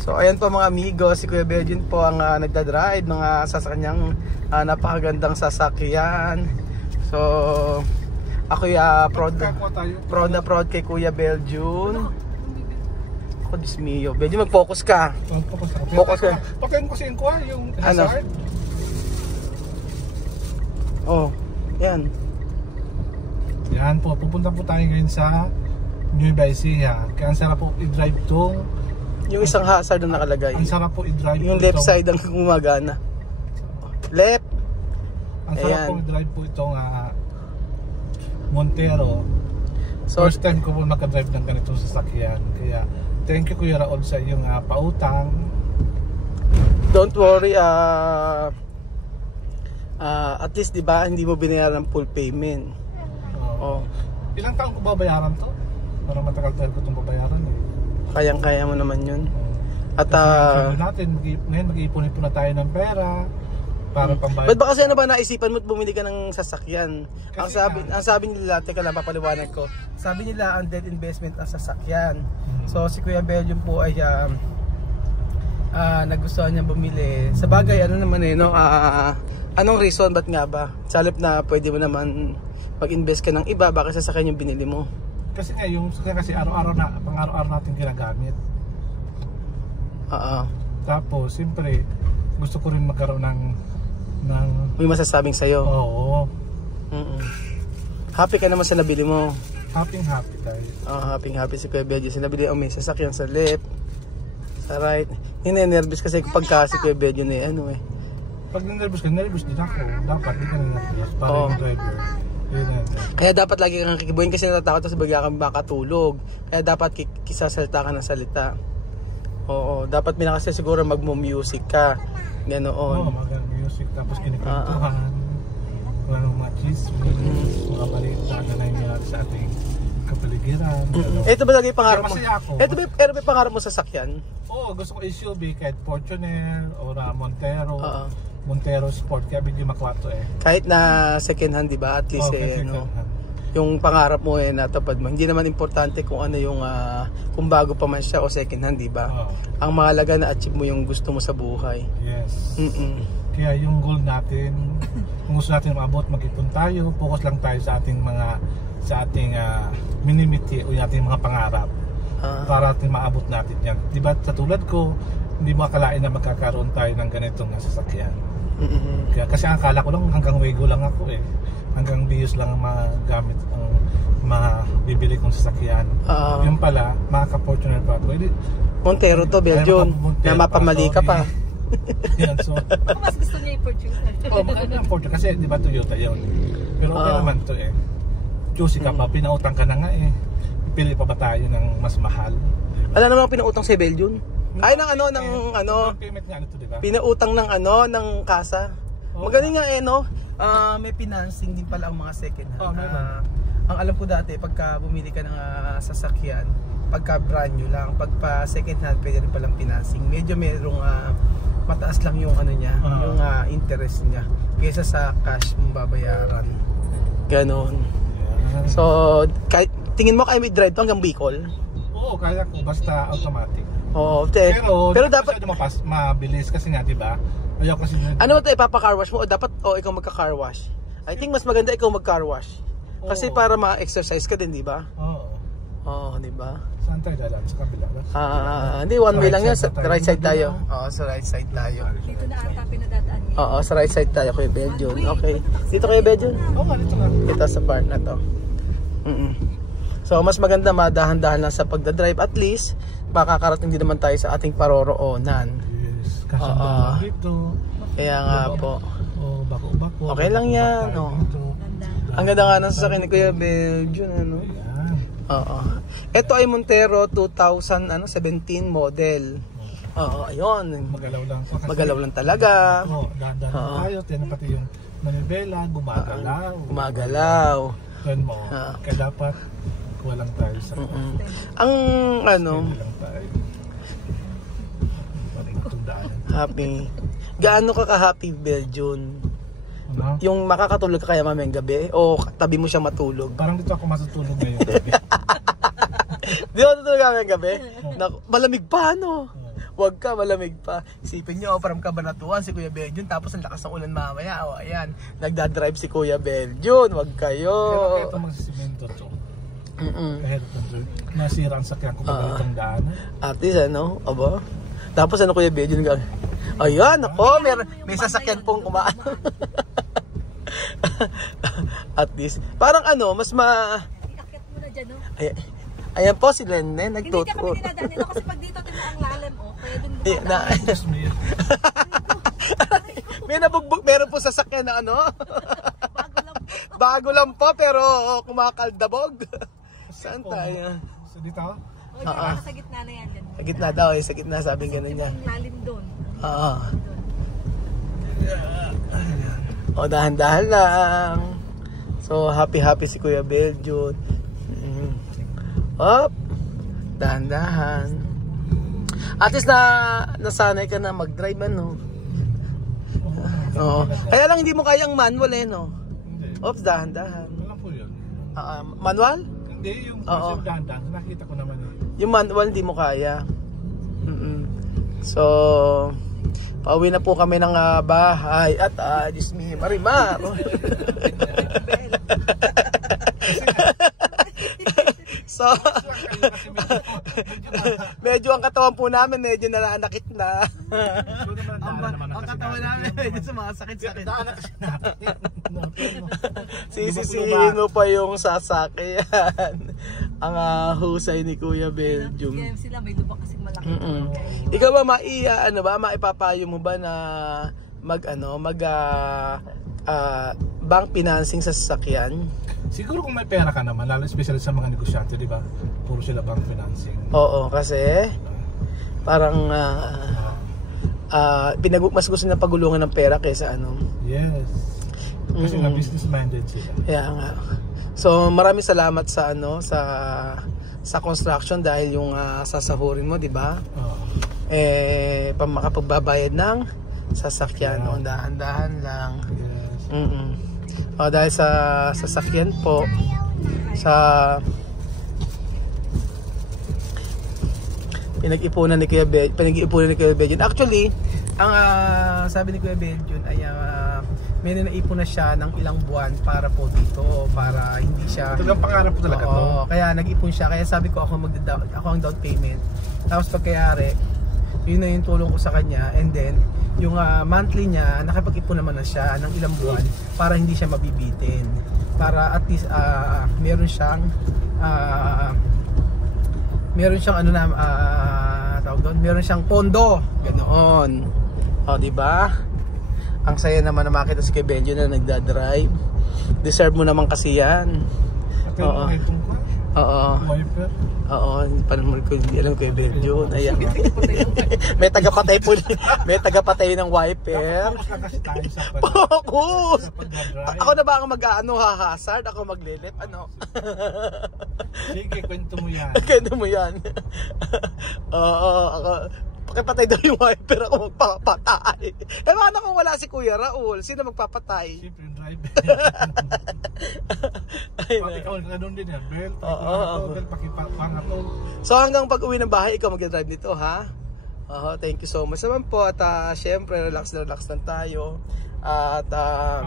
So ayan po mga amigo, si Kuya Belgian po ang nagdadrive sa kanyang napakagandang sasakyan. So ako'y proud kay Kuya Belgian. Ako, Diyos mio. Belgian, mag-focus ka. Focus ka. Pakain ko sa inquire yung ano? hazard. Oh, yan. Yan po, pupunta po tayo ngayon sa Nueva Ecija. Kaya ang sarap po i-drive to. Yung isang hazard na nakalagay. Ang sarap po i-drive yung left side ang gumagana. Left. Ang sarap po i-drive po itong Montero. So, first time ko po nakadrive ng ganitong sasakyan. Kaya thank you Kuya Raul sa iyong pautang. Don't worry, at least diba hindi mo binayaran ng full payment. Oh. Ilang taon ko babayaran to? Para matagal-tagal ko itong babayaran eh. Kayang-kaya mo naman yun. At natin, ngayon mag-iipon-ipon na tayo ng pera para pambayad. Ba't ba kasi ano ba naisipan mo at bumili ka ng sasakyan? Ang sabi nila, teka lang papaliwanag ko. Sabi nila ang dead investment ang sasakyan. So si Kuya Belgium po ay nagustuhan niya bumili. Sa bagay ano naman no, anong reason ba't nga ba? Sa halip na pwede mo naman mag-invest ka ng iba, baka sasakyan yung binili mo. Kasi nga yung kasi araw-araw na pang-araw-araw natin ginagamit. Tapos siyempre gusto ko rin magkaroon ng may masasabing sa'yo. Oo. Happy ka naman sa nabili mo. Happy tayo. Happy si Kuya Belgian. Sinabili may sasakyan sa left, sa right. Nervous kasi pagka si Kuya Belgian Pag nervous ka, nervous din ako. Dapat di ka nervous para yung driver. Kaya dapat lagi kang kikibuhin kasi natatakot sa bagay kang makatulog. Kaya dapat kisasalta ka ng salita. Oo, dapat kasi siguro magmo-music ka. Ganoon. Mag-music tapos kinikwentuhan. Walang mga chismis, mga balita na nangyayari sa ating kapaligiran. Ito ba lagi pangarap mo? Ito ba pangarap mo sa sakyan? Oo, gusto ko SUV kahit Fortuner o Montero. Montero Sport, kaya medyo makwato Kahit na second hand, di ba? At least yung pangarap mo natupad mo. Hindi naman importante kung ano yung kung bago pa man siya o second hand, di ba? Ang mahalaga na achieve mo yung gusto mo sa buhay. Yes. Kaya yung goal natin, kung gusto natin maabot, mag-ipon tayo, focus lang tayo sa ating minimiti o yung ating mga pangarap para ating maabot natin yan. Di ba sa tulad ko, hindi mo akalain na magkakaroon tayo ng ganitong sasakyan. Kaya, kasi akala ko lang hanggang Wego lang ako hanggang Bios lang ang magamit ang mabibili kong sasakyan. Yung pala, makaka-Fortuner pa ako. Montero to, Belgian, na mapamali ka pa. Yan, so ako mas gusto niya yung Fortuner. Maganda ang Fortuner kasi di ba Toyota yun. Pero okay naman to Choosy ka pa, pinautang ka na nga pili pa ba tayo ng mas mahal? Alam naman ang pinautang si Belgian? Ay ng payment nga to, diba? Pinautang ng ng kasa. Magaling nga may financing din pala ang mga second hand. Ang alam ko dati pagka bumili ka ng sasakyan, pagka brand new lang, pagpa second hand pwede rin palang financing. Medyo merong mataas lang yung yung interest niya kaysa sa cash mong babayaran. Ganon. So, tingin mo kaya may drive to hanggang Bicol? Oo, kaya ko basta automatic. Pero dapat mabilis kasi nga, di ba? Ayaw kasi ano ito, ipapa-car wash mo o dapat ikaw magka-car wash? I think mas maganda ikaw mag-car wash. Kasi para ma-exercise ka din, di ba? Oo, di ba? Saan tayo dadaan? Sa kabila? Hindi, one way lang yan. Sa right side tayo. Sa right side tayo. Dito na ata pinadadaan niya. Sa right side tayo, Kuya Belgian. Okay. Dito Kuya Belgian? Dito lang. Ito sa part na to. So, mas maganda madahan-dahan lang sa pagdadrive. At least, makakarating din naman tayo sa ating paroroonan. Yes. Kasi dito. Kaya nga po. Bako-bako. Okay lang yan. Ang ganda nga ng sasakyan ni Kuya Belgian. Ito ay Montero 2017 model. Ayun. Magalaw lang talaga. Dahan-dahan tayo. Tiyan pati yung manibela, gumagalaw. Yan mo. Kaya dapat walang tayo sa ang happy. Gaano ka ka-happy, Belgian? Yung makakatulog ka kaya mamayang gabi o tabi mo siya matulog? Parang dito ako matutulog ngayong gabi. Di ba matutulog ka mamayang gabi? Malamig pa Wag ka, malamig pa. Isipin nyo, from Cabanatuan si Kuya Benjun, tapos ang lakas ng ulan mamaya. O, ayan, nagdadrive si Kuya Benjun. Wag kayo. Kaya ito magsisimento to. Kahit nasira ang sakyan ko pag itong daanan. At least, ano, aba. Tapos ano Kuya Benjun ka? Ayan, ako, may sasakyan pong kumaan. At least, parang ano, mas Iakyat mo na dyan, no? Ayan po si Lenen, Hindi ka nagtuturo. kami dinadaanin, no? Kasi pag dito tingnan ang lalim, oh, pwede bumaba. Just me. May nabugbog, meron po sasakyan na ano. Bago lang po, pero kumakaldabog. Saan tayo? So dito? O, dyan, sa gitna na yan. Dyan. Sa gitna daw, sa gitna, sabi ganun niya. Ang lalim doon. Oo. O, dahan-dahan lang. So, happy si Kuya Benjun. Hop. Dahan-dahan. At least nasanay ka na mag-drive, ano? Oo. Kaya lang hindi mo kayang manual, no? Hindi. Oops, dahan-dahan. Wala po yun. Manual? Hindi, yung Oo. dahan-dahan, nakita ko naman yun. Yung manual hindi mo kaya. So, pauwi na po kami ng bahay at Diyos me, Marimar. So, medyo ang katawan po namin medyo nananakit na. Ang katawan namin medyo sumasakit-sakit. Sisino pa yung sasakyan. Ang husay ni Kuya Benjun. Kaya sila may lubak kasi malaki. Ikaw ba maipapayo mo ba na bank financing sa sasakyan? Siguro kung may pera ka naman, lalo especially sa mga negosyante, di ba? Puro sila bank financing. Oo, kasi parang mas gusto na pagulungan ng pera kaysa ano. Yes. Kasi na business minded sila. Kaya nga. So maraming salamat sa sa construction dahil yung sasahurin mo, di ba? Makapagbabayad ng sasakyan. O, dahan-dahan lang. Yes. Dahil sa sasakyan po, pinag-ipunan ni Kuya Benjun. Actually, ang sabi ni Kuya Benjun ay may naipon na siya ng ilang buwan para po dito, para hindi siya... Talagang pangarap po talaga to. Kaya nag-ipon siya, kaya sabi ko ako ang down payment. Tapos pagkayari, yun na yung tulong ko sa kanya, and then yung monthly niya, nakapag-ipon naman na siya ng ilang buwan para hindi siya mabibitin. Para at least meron siyang meron siyang pondo. Ganoon. O, di ba? Ang saya naman na makita si Kuya Benjun na nagdadrive. Deserve mo naman kasi yan. Oo. Oo. Wiper. Oo, panahon ko hindi alam Kuya Benjun. Ayan. May tagapatay po. May tagapatay ng wiper. Focus. Ako na ba ang hazard? Ako maglilip? Ano? Sige, kwento mo yan. Kwento mo yan. Oo, ako. Pakipatay daw yung wiper, ako magpapatay. Paano kung wala si Kuya Raul? Sino magpapatay? Siyempre yung driver. Pati ikaw ganun din yan, belt. Pakipangapol. So hanggang pag uwi ng bahay, ikaw mag-drive nito, ha? Thank you so much naman po. At syempre, relax lang tayo. At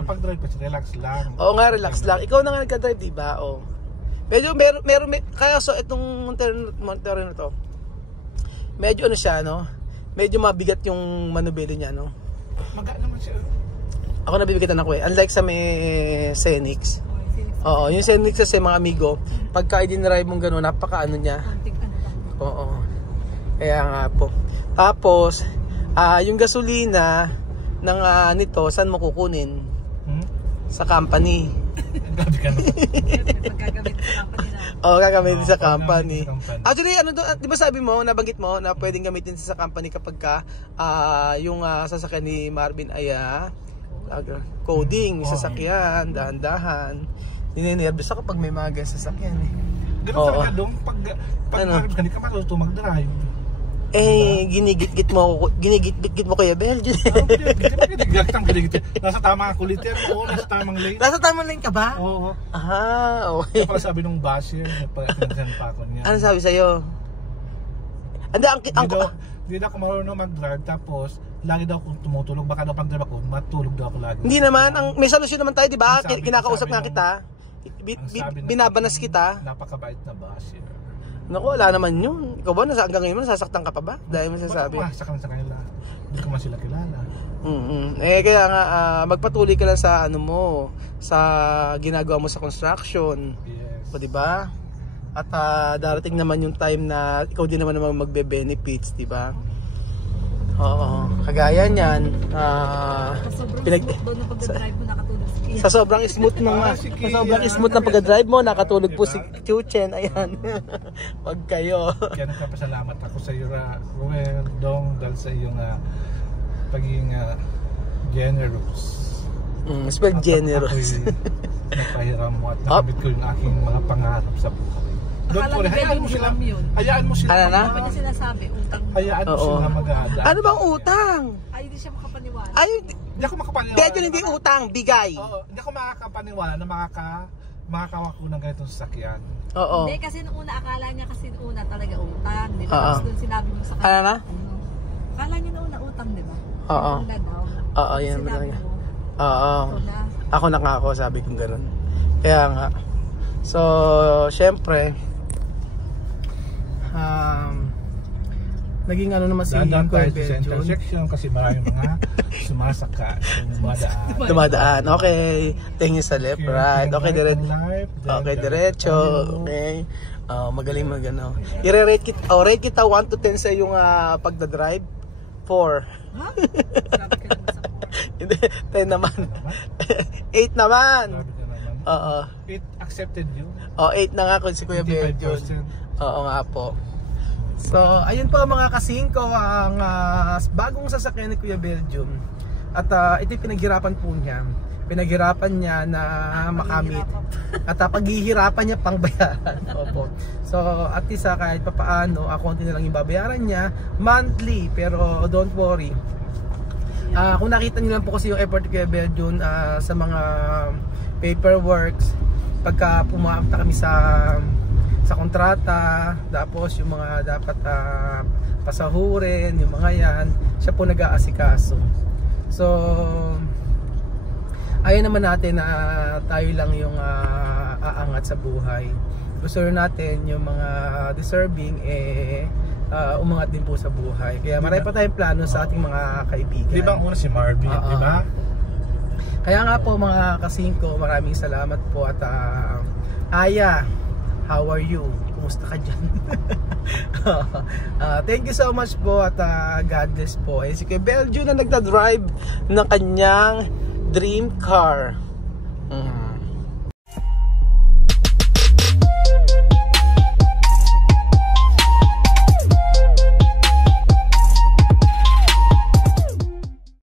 kapag drive kasi relax lang. Oo nga, relax lang. Ikaw na nga nagka-drive, diba? Oo. Medyo meron kaya so itong Montero na to. Medyo ano siya, no? Medyo mabigat yung manubelo niya, no? Magaan naman siya. Ako nabibigatan ako eh. Unlike sa may Cenix. Oo, yung Cenix kasi mga amigo, pagka i-drive mong gano'n, napaka-ano niya. Oo. Kaya nga po. Tapos, yung gasolina ng nito, saan mo kukunin? Sa company. Gabi ka na. Gagamitin sa company. Actually, di ba sabi mo, nabanggit mo na pwedeng gamitin sa company kapag yung sasakyan ni Marvin ay coding, sasakyan, dahan-dahan. Ninenervous ako pag may mga sasakyan eh. Ganun talaga dong, pag Marvin ka matuto mag-drive. Ginigit-git mo Kuya Benjun. Nasa tamang kuliter o nasa tamang lane. Nasa tamang lane ka ba? Oo. Okay. Kaya pala sabi nung basher, nagpagyan pa ako niya. Ano sabi sa'yo? Hindi na ako marunong mag-drive, tapos lagi daw akong tumutulog, baka daw pag-drive ako, matulog daw ako lagi. Hindi naman, may solusyon naman tayo, di ba? Ang sabi- Kinakausap sabi nga mo- kita. Binabanas kita. Napakabait na basher. Naku, wala naman yun. Ikaw ba, hanggang ngayon nasasaktan ka pa ba? Dahil mo sasabi. Baka sa kanila. Hindi ko man sila kilala. Kaya nga, magpatuloy ka lang sa ano mo, sa ginagawa mo sa construction. Yes. O, di ba? At darating naman yung time na ikaw din naman magbe-benefits, di ba? Oo. Kagaya niyan, Sa sobrang smooth doon na pagdadrive mo, nakatulog si Kian. sa sobrang smooth ng pagdadrive mo, nakatulog po si Chuchen. Ayan. Wag kayo. Kaya nagpapasalamat ako sa iyo, Ruel, Dong, dahil sa iyong pagiging generous. Spell generous. Ako'y napahiram mo at nakamit ko yung aking mga pangarap sa buhay. Akala mo hayaan mo sila. Hayaan mo sila. Ano na? Ano niya sinasabi? Utang. Hayaan mo sila mag-aada. Ano bang utang? Ay, hindi siya makapaniwala. Ay, Hindi ako makapaniwala. Medyo hindi utang, bigay. Oo, hindi ako makakapaniwala na makakawa ko ng ganitong sasakyan. Oo. Hindi, kasi nung una, akala niya kasi nung una talaga utang. Di ba? Tapos nung sinabi mo sa kanya. Ano na? Akala niya nung una utang, di ba? Oo. Una daw. Oo, yan naman Sinabi talaga. mo, Oo. ito na. Ako na nga ako, sabi kong gano'n. Kaya nga. So, syempre, naging ano naman si Dadaan tayo Kuya sa center Beljon. section kasi maraming mga sumasaka, dumadaan. Dumadaan. Okay. Tingin sa left, right. Okay, diretso. Okay, diretso. Okay. Magaling magano. I-rate kita, rate kita 1 to 10 sa yung pagdadrive. 4. Ha? Grabe ka naman sa Hindi, 10 naman. 8 naman. Sabi ka naman. Oo. It accepted you. 8 na nga kung si Kuya Beljon. 25%. Oo nga po. So, ayun po mga kasingko ang bagong sasakyan ni Kuya Beljon. At ito pinaghirapan po niya. Pinaghirapan niya na makamit. At paghihirapan niya pang bayaran. Opo. So, at least kahit papaano, konti na lang yung babayaran niya monthly. Pero don't worry. Kung nakita niyo lang po kasi yung effort ni Kuya Beljon sa mga paperworks, pagka pumunta kami sa kontrata, tapos yung mga dapat pasahurin, yung mga yan, siya po nag-aasikaso. So, ayaw naman natin na tayo lang yung aangat sa buhay. Gusto natin yung mga deserving umangat din po sa buhay. Kaya marami pa tayong plano sa ating mga kaibigan. Di ba ang una si Marvin, di ba? Kaya nga po mga kasingko, maraming salamat po at Aya, how are you? Kumusta ka dyan? Thank you so much po at God bless po. Si Kuya Beljon na nagdadrive ng kanyang dream car.